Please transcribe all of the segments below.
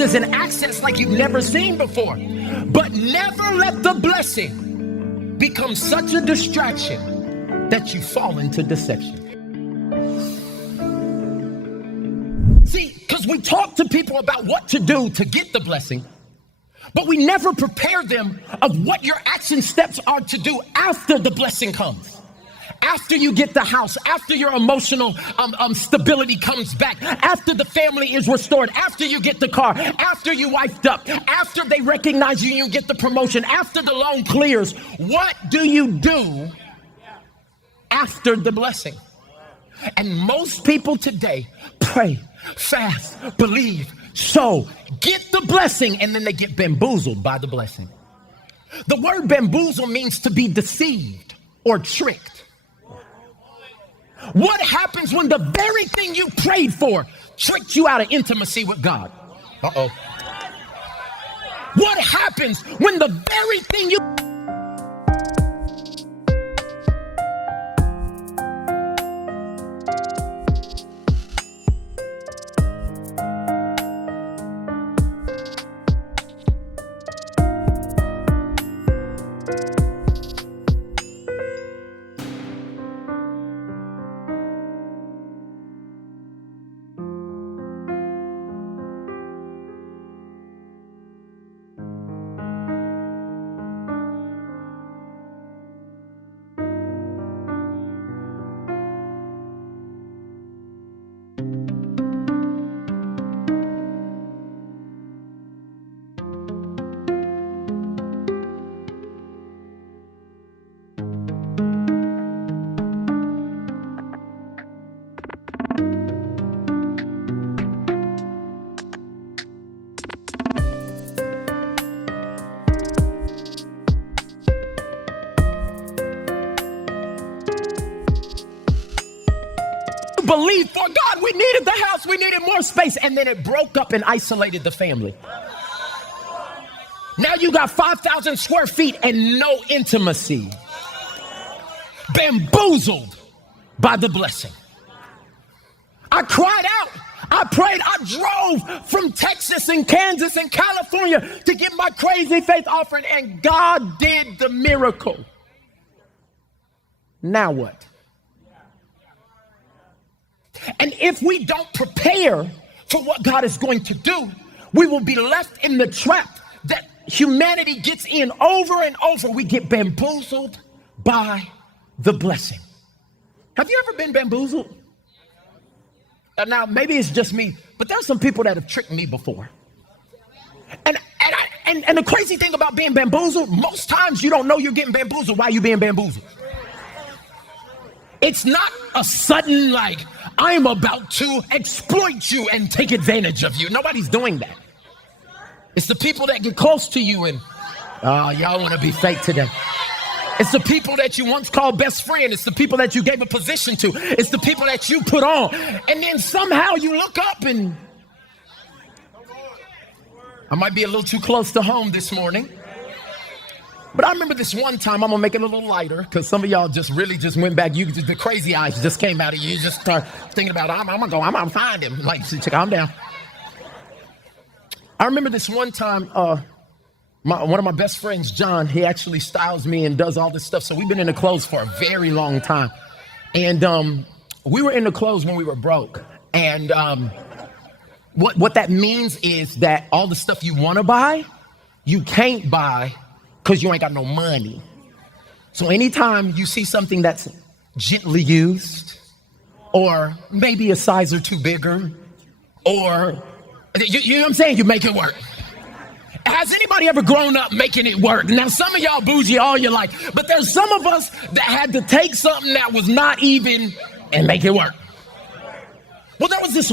is an access like you've never seen before. But never let the blessing become such a distraction that you fall into deception. See, because we talk to people about what to do to get the blessing, but we never prepare them of what your action steps are to do after the blessing comes. After you get the house, after your emotional stability comes back, after the family is restored, after you get the car, after you wifed up, after they recognize you and you get the promotion, after the loan clears, what do you do after the blessing? And most people today pray, fast, believe, sow, get the blessing, and then they get bamboozled by the blessing. The word bamboozle means to be deceived or tricked. What happens when the very thing you prayed for tricked you out of intimacy with God? Uh-oh. What happens when the very thing you... believe for God, we needed the house, we needed more space, and then it broke up and isolated the family. Now you got 5,000 square feet and no intimacy. Bamboozled by the blessing. I cried out, I prayed, I drove from Texas and Kansas and California to get my crazy faith offering, and God did the miracle. Now what? And if we don't prepare for what God is going to do, we will be left in the trap that humanity gets in over and over. We get bamboozled by the blessing. Have you ever been bamboozled? Now, maybe it's just me, but there's some people that have tricked me before. And the crazy thing about being bamboozled, most times you don't know you're getting bamboozled while you're being bamboozled. It's not a sudden, like, I'm about to exploit you and take advantage of you. Nobody's doing that. It's the people that get close to you and, y'all want to be fake today. It's the people that you once called best friend. It's the people that you gave a position to. It's the people that you put on. And then somehow you look up and... I might be a little too close to home this morning. But I remember this one time, I'm gonna make it a little lighter because some of y'all just really just went back. The crazy eyes just came out of you. You just start thinking about, I'm gonna find him. Like, calm down. I remember this one time, one of my best friends, John, he actually styles me and does all this stuff. So we've been in the clothes for a very long time. And we were in the clothes when we were broke. And what that means is that all the stuff you wanna buy, you can't buy because you ain't got no money. So anytime you see something that's gently used, or maybe a size or two bigger, or, you know what I'm saying? You make it work. Has anybody ever grown up making it work? Now, some of y'all bougie all your life, but there's some of us that had to take something that was not even and make it work. Well, there was this...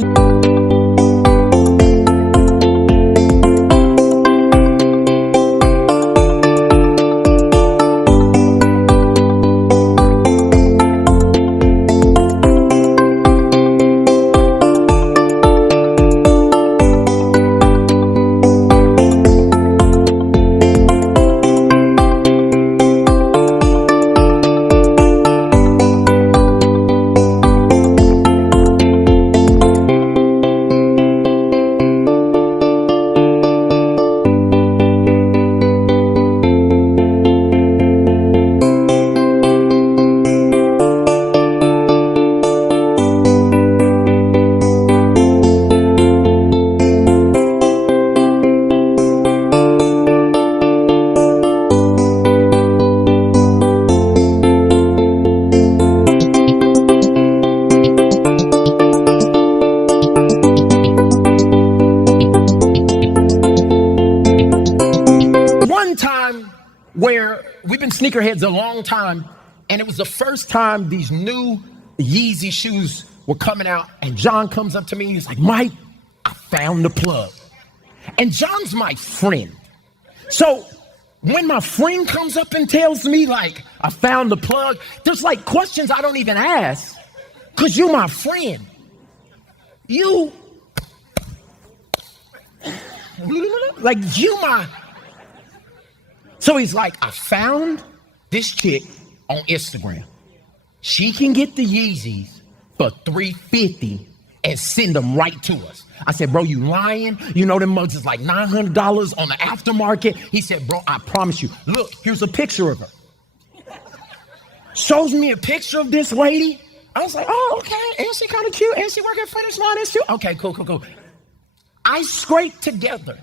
where we've been sneakerheads a long time, and it was the first time these new Yeezy shoes were coming out, and John comes up to me and he's like, Mike, I found the plug. And John's my friend. So when my friend comes up and tells me like, I found the plug, there's like questions I don't even ask, because you're my friend. You my. So he's like, I found this chick on Instagram. She can get the Yeezys for $350 and send them right to us. I said, bro, you lying? You know them mugs is like $900 on the aftermarket. He said, bro, I promise you. Look, here's a picture of her. Shows me a picture of this lady. I was like, oh, okay. And she kind of cute. And she working at Finish Line. That's cute. Okay, cool. I scraped together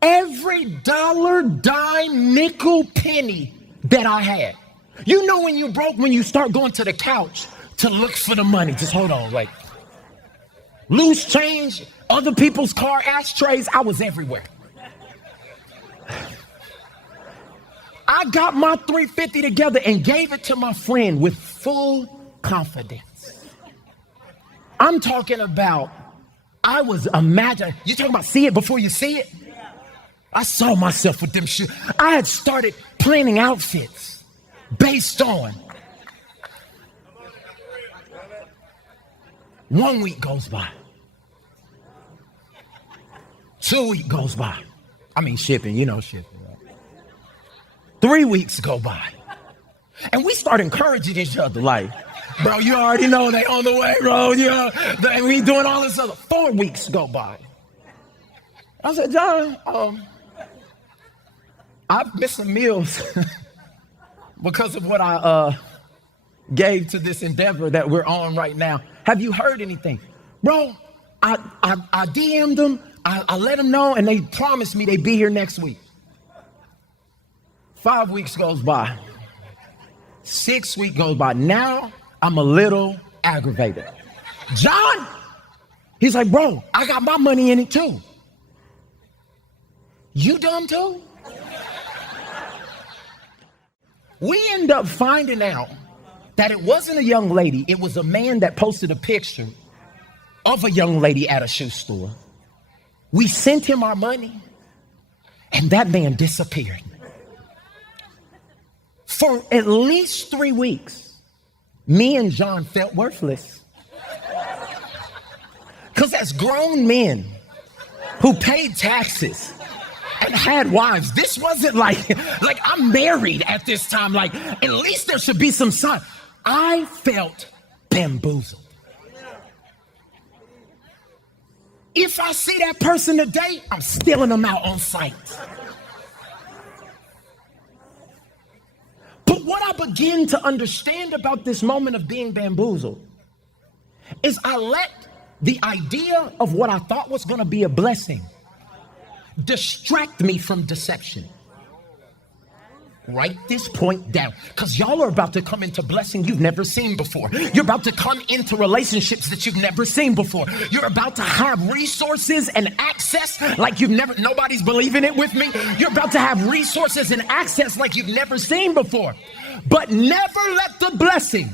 every dollar, dime, nickel, penny that I had. You know when you broke, when you start going to the couch to look for the money. Just hold on, like loose change, other people's car ashtrays. I was everywhere. I got my $350 together and gave it to my friend with full confidence. I'm talking about, I was imagining, you talking about see it before you see it? I saw myself with them shoes. I had started planning outfits based on. 1 week goes by. 2 weeks goes by. I mean shipping, you know shipping. Right? 3 weeks go by. And we start encouraging each other like, bro, you already know they on the way, bro. We doing all this other. 4 weeks go by. I said, John, I've missed some meals because of what I gave to this endeavor that we're on right now. Have you heard anything? Bro, I DM'd them, I let them know, and they promised me they'd be here next week. 5 weeks goes by. 6 weeks goes by. Now I'm a little aggravated. John, he's like, bro, I got my money in it too. You dumb too? We end up finding out that it wasn't a young lady, it was a man that posted a picture of a young lady at a shoe store. We sent him our money, and that man disappeared. For at least 3 weeks, me and John felt worthless. Because as grown men who paid taxes and had wives, this wasn't like I'm married at this time. Like, at least there should be some sign. I felt bamboozled. If I see that person today, I'm stealing them out on sight. But what I begin to understand about this moment of being bamboozled is I let the idea of what I thought was going to be a blessing distract me from deception. Write this point down, because y'all are about to come into blessing you've never seen before. You're about to come into relationships that you've never seen before. You're about to have resources and access like nobody's believing it with me. You're about to have resources and access like you've never seen before. But never let the blessing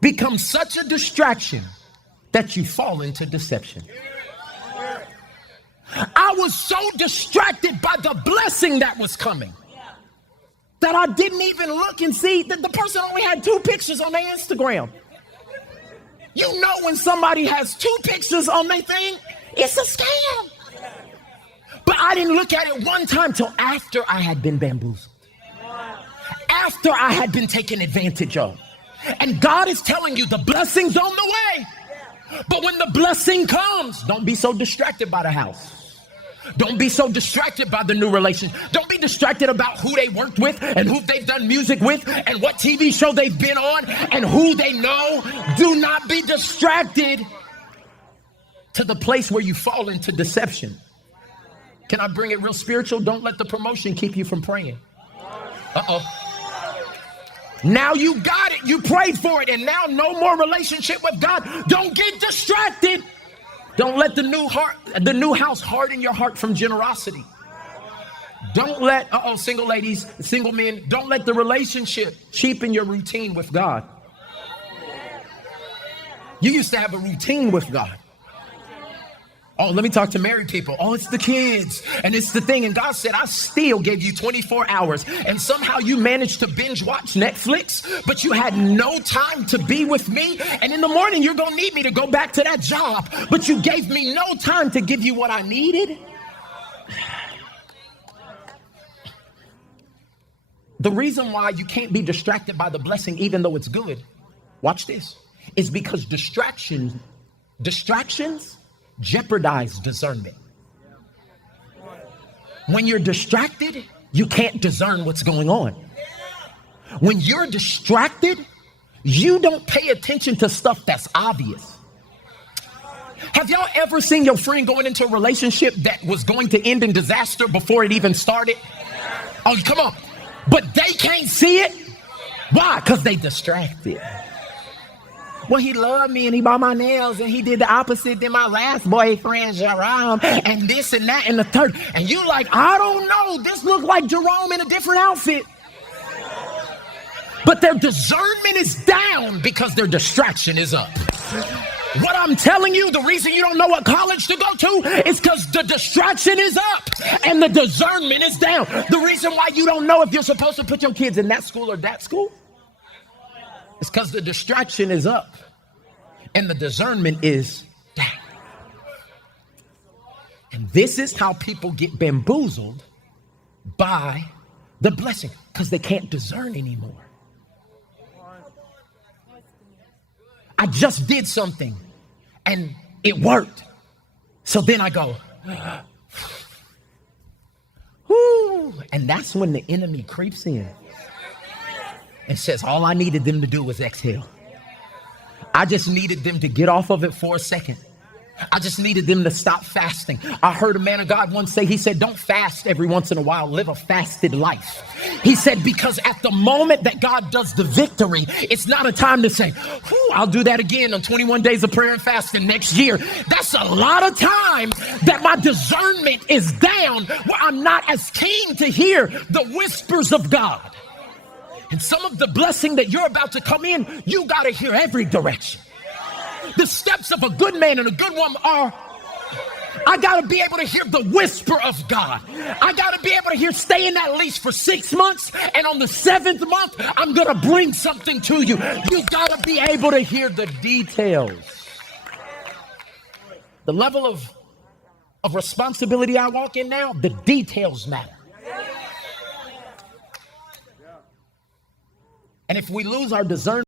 become such a distraction that you fall into deception. I was so distracted by the blessing that was coming that I didn't even look and see that the person only had 2 pictures on their Instagram. You know when somebody has 2 pictures on their thing, it's a scam. But I didn't look at it one time till after I had been bamboozled. After I had been taken advantage of. And God is telling you the blessing's on the way. But when the blessing comes, don't be so distracted by the house. Don't be so distracted by the new relationship. Don't be distracted about who they worked with and who they've done music with and what TV show they've been on and who they know. Do not be distracted to the place where you fall into deception. Can I bring it real spiritual? Don't let the promotion keep you from praying. Now you got it. You prayed for it. And now no more relationship with God. Don't get distracted. Don't let the new house harden your heart from generosity. Don't let, single ladies, single men, don't let the relationship cheapen your routine with God. You used to have a routine with God. Oh, let me talk to married people. Oh, it's the kids and it's the thing. And God said, I still gave you 24 hours. And somehow you managed to binge watch Netflix, but you had no time to be with me. And in the morning, you're going to need me to go back to that job, but you gave me no time to give you what I needed. The reason why you can't be distracted by the blessing, even though it's good, watch this, is because distractions jeopardize discernment. When you're distracted, you can't discern what's going on. When you're distracted, you don't pay attention to stuff that's obvious. Have y'all ever seen your friend going into a relationship that was going to end in disaster before it even started? Oh, come on. But they can't see it. Why? Because they distracted. Well, he loved me and he bought my nails and he did the opposite than my last boyfriend, Jerome, and this and that and the third. And you like, I don't know. This looked like Jerome in a different outfit. But their discernment is down because their distraction is up. What I'm telling you, the reason you don't know what college to go to is because the distraction is up and the discernment is down. The reason why you don't know if you're supposed to put your kids in that school or that school is because the distraction is up and the discernment is down. And this is how people get bamboozled by the blessing, because they can't discern anymore. I just did something and it worked. So then I go, whoo, and that's when the enemy creeps in and says, all I needed them to do was exhale. I just needed them to get off of it for a second. I just needed them to stop fasting. I heard a man of God once say, he said, don't fast every once in a while, live a fasted life. He said, because at the moment that God does the victory, it's not a time to say, I'll do that again on 21 days of prayer and fasting next year. That's a lot of time that my discernment is down, where I'm not as keen to hear the whispers of God. And some of the blessing that you're about to come in, you got to hear every direction. The steps of a good man and a good woman are, I got to be able to hear the whisper of God. I got to be able to hear, stay in that leash for 6 months, and on the 7th month, I'm going to bring something to you. You got to be able to hear the details. The level of responsibility I walk in now, the details matter. And if we lose our discernment,